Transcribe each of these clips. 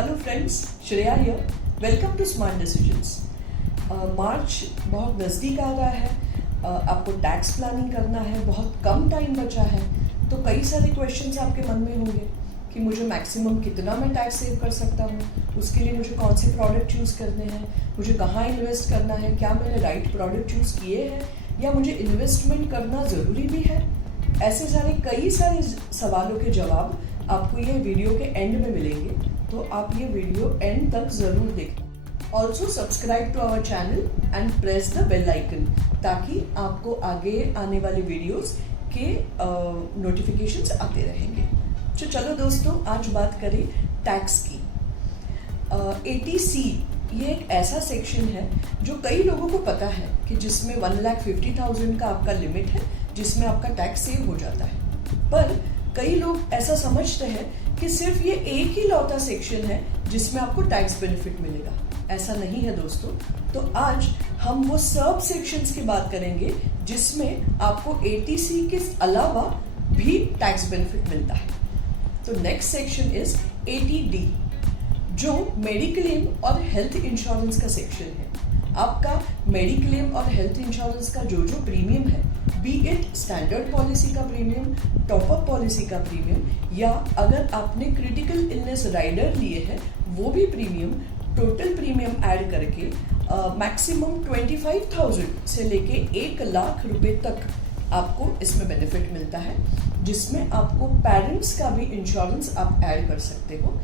Hello friends, Shreya here. Welcome to smart decisions. March बहुत नज़दीक आ रहा है। आपको टैक्स प्लानिंग करना है, बहुत कम टाइम बचा है। तो कई सारे क्वेश्चंस आपके मन में होंगे कि मुझे मैक्सिमम कितना मैं टैक्स सेव कर सकता हूँ, उसके लिए मुझे कौन से प्रोडक्ट चूज़ करने हैं, मुझे कहाँ इन्वेस्ट करना है, क्या मैंने राइट प्रोडक्ट चूज़ किए हैं या मुझे इन्वेस्टमेंट करना ज़रूरी भी है। ऐसे कई सारे सवालों के जवाब आपको ये वीडियो के एंड में मिलेंगे, तो आप ये वीडियो एंड तक ज़रूर देखें। Also subscribe to our channel and press the bell icon, ताकि आपको आगे आने वाले वीडियोस के नोटिफिकेशंस आते रहेंगे। तो चलो दोस्तों, आज बात करें टैक्स की। ATC ये एक ऐसा सेक्शन है जो कई लोगों को पता है कि जिसमें 1,50,000 का आपका लिमिट है, जिसमें आपका टैक्स सेव हो जाता है। पर कई लोग ऐसा समझते हैं कि सिर्फ ये एक ही लौता सेक्शन है जिसमें आपको टैक्स बेनिफिट मिलेगा। ऐसा नहीं है दोस्तों। तो आज हम वो सब सेक्शंस की बात करेंगे जिसमें आपको ATC के अलावा भी टैक्स बेनिफिट मिलता है। तो नेक्स्ट सेक्शन इज 80D, जो मेडिक्लेम और हेल्थ इंश्योरेंस का सेक्शन है। आपका मेडिक्लेम और हेल्थ इंश्योरेंस का जो प्रीमियम है, बी इट स्टैंडर्ड पॉलिसी का प्रीमियम, टॉप अप पॉलिसी का प्रीमियम, या अगर आपने क्रिटिकल इलनेस राइडर लिए हैं वो भी प्रीमियम, टोटल प्रीमियम ऐड करके मैक्सिमम 25,000 से लेके 1 लाख रुपए तक आपको इसमें बेनिफिट मिलता है, जिसमें आपको पेरेंट्स का भी इंश्योरेंस आप ऐड कर सकते हो।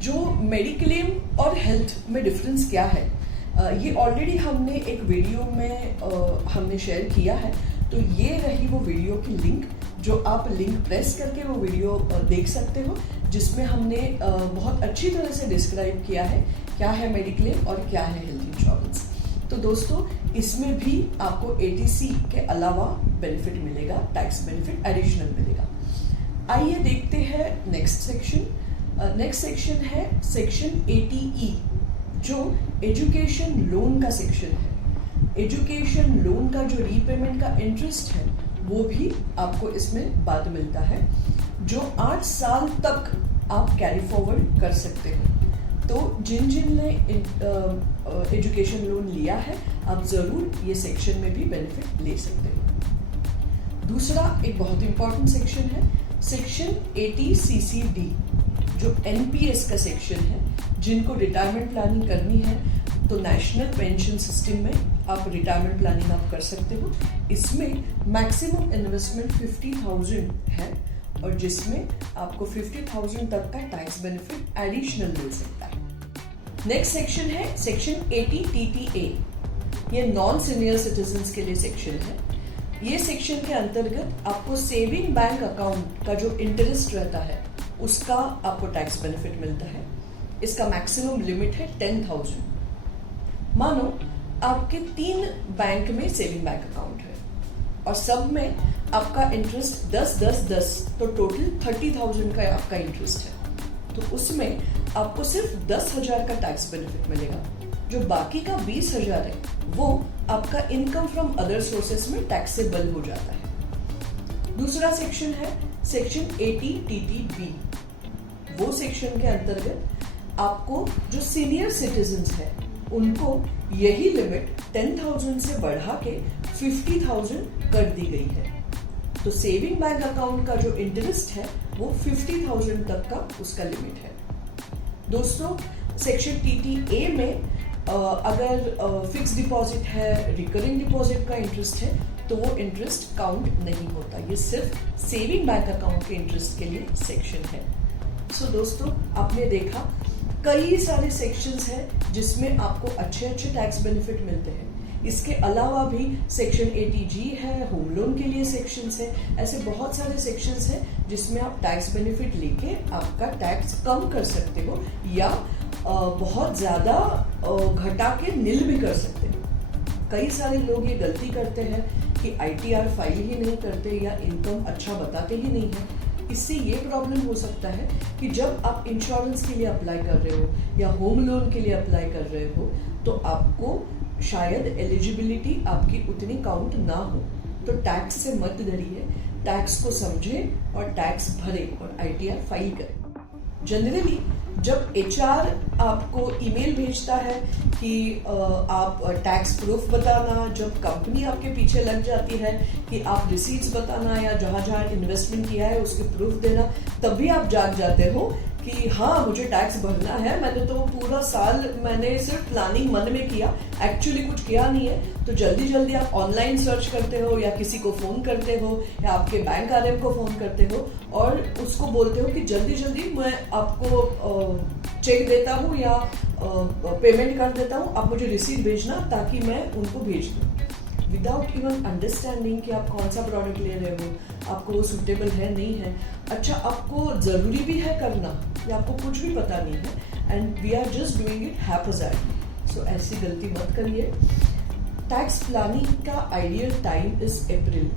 जो मेडिक्लेम और हेल्थ में डिफरेंस क्या है, ये ऑलरेडी हमने एक वीडियो में हमने शेयर किया है। तो ये रही वो वीडियो की लिंक, जो आप लिंक प्रेस करके वो वीडियो देख सकते हो, जिसमें हमने बहुत अच्छी तरह से डिस्क्राइब किया है क्या है मेडिक्लेम और क्या है हेल्थ इंश्योरेंस। तो दोस्तों, इसमें भी आपको ATC के अलावा बेनिफिट मिलेगा, टैक्स बेनिफिट एडिशनल मिलेगा। आइए देखते हैं नेक्स्ट सेक्शन। नेक्स्ट सेक्शन है सेक्शन 80E, जो एजुकेशन लोन का सेक्शन है। एजुकेशन लोन का जो रीपेमेंट का इंटरेस्ट है वो भी आपको इसमें बाद मिलता है, जो 8 साल तक आप कैरी फॉरवर्ड कर सकते हो। तो जिन ने एजुकेशन लोन लिया है, आप जरूर ये सेक्शन में भी बेनिफिट ले सकते हो। दूसरा एक बहुत इंपॉर्टेंट सेक्शन है सेक्शन 80CCD, जो NPS का सेक्शन है। जिनको रिटायरमेंट प्लानिंग करनी है तो नेशनल पेंशन सिस्टम में आप रिटायरमेंट प्लानिंग आप कर सकते हो। इसमें मैक्सिमम इन्वेस्टमेंट 50,000 है, और जिसमें आपको 50,000 तक का टैक्स बेनिफिट एडिशनल मिल सकता है। नेक्स्ट सेक्शन है सेक्शन 80TTA। ये नॉन सीनियर सिटीजन्स के लिए सेक्शन है। ये सेक्शन के अंतर्गत आपको सेविंग बैंक अकाउंट का जो इंटरेस्ट रहता है उसका आपको टैक्स बेनिफिट मिलता है। इसका मैक्सिमम लिमिट है 10,000। मानो आपके 3 बैंक में सेविंग बैंक अकाउंट है और सब में आपका इंटरेस्ट 10-10-10, तो टोटल 30,000 का आपका इंटरेस्ट है। तो उसमें आपको सिर्फ 10,000 का टैक्स बेनिफिट मिलेगा। जो बाकी का 20,000 है वो आपका इनकम फ्रॉम अदर सोर्सेस में टैक्सेबल हो जाता है। दूसरा सेक्शन है सेक्शन 80TTB। वो सेक्शन के अंतर्गत आपको जो सीनियर सिटीजन्स है उनको यही लिमिट 10,000 से बढ़ा के 50,000 कर दी गई है। तो सेविंग बैंक अकाउंट का जो इंटरेस्ट है वो 50,000 तक का उसका लिमिट है। दोस्तों, सेक्शन TTA में अगर फिक्स डिपॉजिट है, रिकरिंग डिपॉजिट का इंटरेस्ट है, तो वो इंटरेस्ट काउंट नहीं होता। ये सिर्फ सेविंग बैंक अकाउंट के इंटरेस्ट के लिए सेक्शन है। सो दोस्तों, आपने देखा कई सारे सेक्शंस हैं जिसमें आपको अच्छे टैक्स बेनिफिट मिलते हैं। इसके अलावा भी सेक्शन 80G है, होम लोन के लिए सेक्शंस है। ऐसे बहुत सारे सेक्शंस हैं जिसमें आप टैक्स बेनिफिट लेके आपका टैक्स कम कर सकते हो, या बहुत ज़्यादा घटा के निल भी कर सकते हो। कई सारे लोग ये गलती करते हैं कि ITR फाइल ही नहीं करते या इनकम अच्छा बताते ही नहीं है। इससे ये प्रॉब्लम हो सकता है कि जब आप इंश्योरेंस के लिए अप्लाई कर रहे हो या होम लोन के लिए अप्लाई कर रहे हो, तो आपको शायद एलिजिबिलिटी आपकी उतनी काउंट ना हो। तो टैक्स से मत डरिए, टैक्स को समझे और टैक्स भरे और ITR फाइल करें। जनरली जब एचआर आपको ईमेल भेजता है कि आप टैक्स प्रूफ बताना, जब कंपनी आपके पीछे लग जाती है कि आप रिसीट्स बताना या जहां जहां इन्वेस्टमेंट किया है उसके प्रूफ देना, तभी आप जाग जाते हो कि हाँ मुझे टैक्स भरना है। मैंने तो पूरा साल मैंने सिर्फ प्लानिंग मन में किया, एक्चुअली कुछ किया नहीं है। तो जल्दी जल्दी आप ऑनलाइन सर्च करते हो या किसी को फोन करते हो या आपके बैंक आरएम को फोन करते हो और उसको बोलते हो कि जल्दी जल्दी मैं आपको चेक देता हूँ या पेमेंट कर देता हूँ, आप मुझे रिसीट भेजना ताकि मैं उनको भेज दूँ, विदाउट इवन अंडरस्टैंडिंग कि आप कौन सा प्रोडक्ट ले रहे हो, आपको वो सूटेबल है नहीं है, अच्छा आपको ज़रूरी भी है करना या आपको कुछ भी पता नहीं है, and we are just doing it happy side. So ऐसी गलती मत करिए। टैक्स प्लानिंग का आइडियल टाइम इज अप्रैल,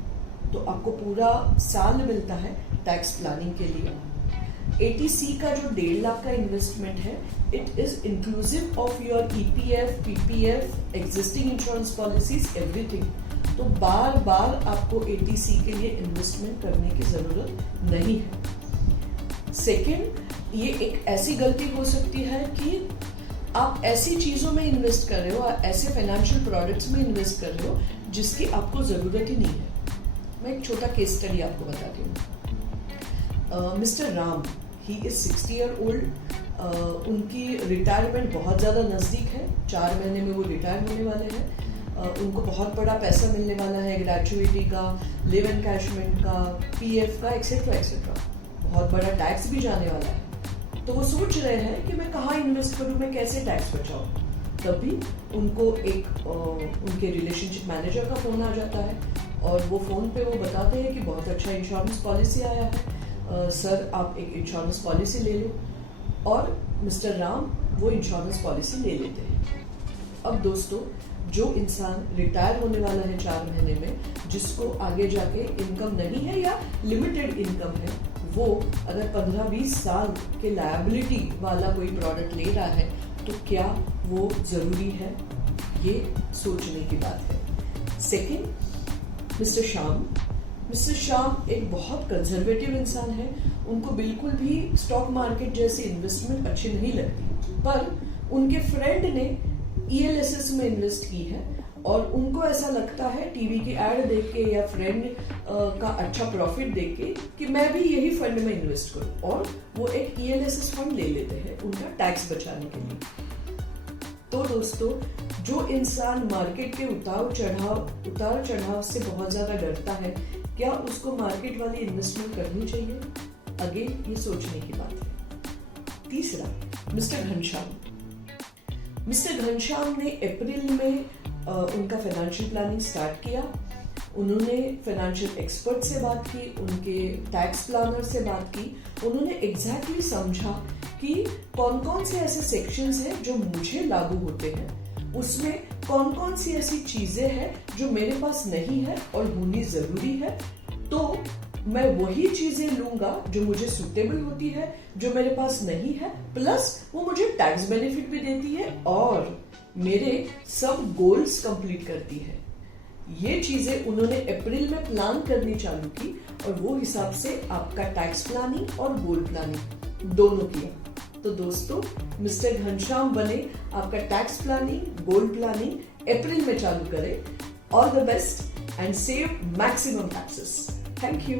तो आपको पूरा साल मिलता है टैक्स प्लानिंग के लिए। ATC का जो 1.5 लाख का इन्वेस्टमेंट है, it is inclusive of your EPF, PPF, existing insurance policies, everything. तो बार बार आपको ATC के लिए इन्वेस्टमेंट करने की जरूरत नहीं है। सेकेंड, ये एक ऐसी गलती हो सकती है कि आप ऐसी चीजों में इन्वेस्ट कर रहे हो, ऐसे फाइनेंशियल प्रोडक्ट्स में इन्वेस्ट कर रहे हो जिसकी आपको जरूरत ही नहीं है। मैं एक छोटा केस स्टडी आपको बताती हूँ। Mister Ram, he is 60 year old. उनकी रिटायरमेंट बहुत ज़्यादा नज़दीक है, 4 महीने में वो रिटायर होने वाले हैं। उनको बहुत बड़ा पैसा मिलने वाला है, ग्रेचुइटी का, लिव एनकैशमेंट का, PF का, एक्सेट्रा एक्सेट्रा। बहुत बड़ा टैक्स भी जाने वाला है। तो वो सोच रहे हैं कि मैं कहाँ इन्वेस्ट करूँ, मैं कैसे टैक्स बचाऊँ। तभी उनको एक उनके रिलेशनशिप मैनेजर का फ़ोन आ जाता है और वो फ़ोन पे वो बताते हैं कि बहुत अच्छा इंश्योरेंस पॉलिसी आया है, सर आप एक इंश्योरेंस पॉलिसी ले लो। और मिस्टर राम वो इंश्योरेंस पॉलिसी ले लेते हैं। अब दोस्तों, जो इंसान रिटायर होने वाला है 4 महीने में, जिसको आगे जाके इनकम नहीं है या लिमिटेड इनकम है, वो अगर 15-20 साल के लायबिलिटी वाला कोई प्रोडक्ट ले रहा है तो क्या वो ज़रूरी है, ये सोचने की बात है। सेकेंड, मिस्टर श्याम एक बहुत कंजर्वेटिव इंसान है। उनको बिल्कुल भी स्टॉक मार्केट जैसी इन्वेस्टमेंट अच्छी नहीं लगती, पर उनके फ्रेंड ने ELSS में इन्वेस्ट की है और उनको ऐसा लगता है टीवी की एड देख के या फ्रेंड का अच्छा प्रॉफिट देख के कि मैं भी यही फंड में इन्वेस्ट करूं, और वो एक ELSS फंड ले लेते हैं उनका टैक्स बचाने के लिए। तो दोस्तों, जो इंसान मार्केट के उतार चढ़ाव से बहुत ज्यादा डरता है, क्या उसको मार्केट वाली इन्वेस्टमेंट करनी चाहिए? अगेन ये सोचने की बात है। तीसरा, मिस्टर घनश्याम ने अप्रैल में उनका फाइनेंशियल प्लानिंग स्टार्ट किया। उन्होंने फाइनेंशियल एक्सपर्ट से बात की, उनके टैक्स प्लानर से बात की। उन्होंने एग्जैक्टली समझा कि कौन कौन से ऐसे सेक्शंस हैं जो मुझे लागू होते हैं, उसमें कौन कौन सी ऐसी चीजें हैं जो मेरे पास नहीं है और होनी जरूरी है, तो मैं वही चीजें लूंगा जो मुझे सूटेबल होती है, जो मेरे पास नहीं है, प्लस वो मुझे टैक्स बेनिफिट भी देती है और मेरे सब गोल्स कंप्लीट करती है। ये चीजें उन्होंने अप्रैल में प्लान करनी चालू की और वो हिसाब से आपका टैक्स प्लानिंग और गोल प्लानिंग दोनों किया। तो दोस्तों, मिस्टर घनश्याम बने, आपका टैक्स प्लानिंग, गोल प्लानिंग अप्रैल में चालू करें। All the best and save maximum taxes. Thank you.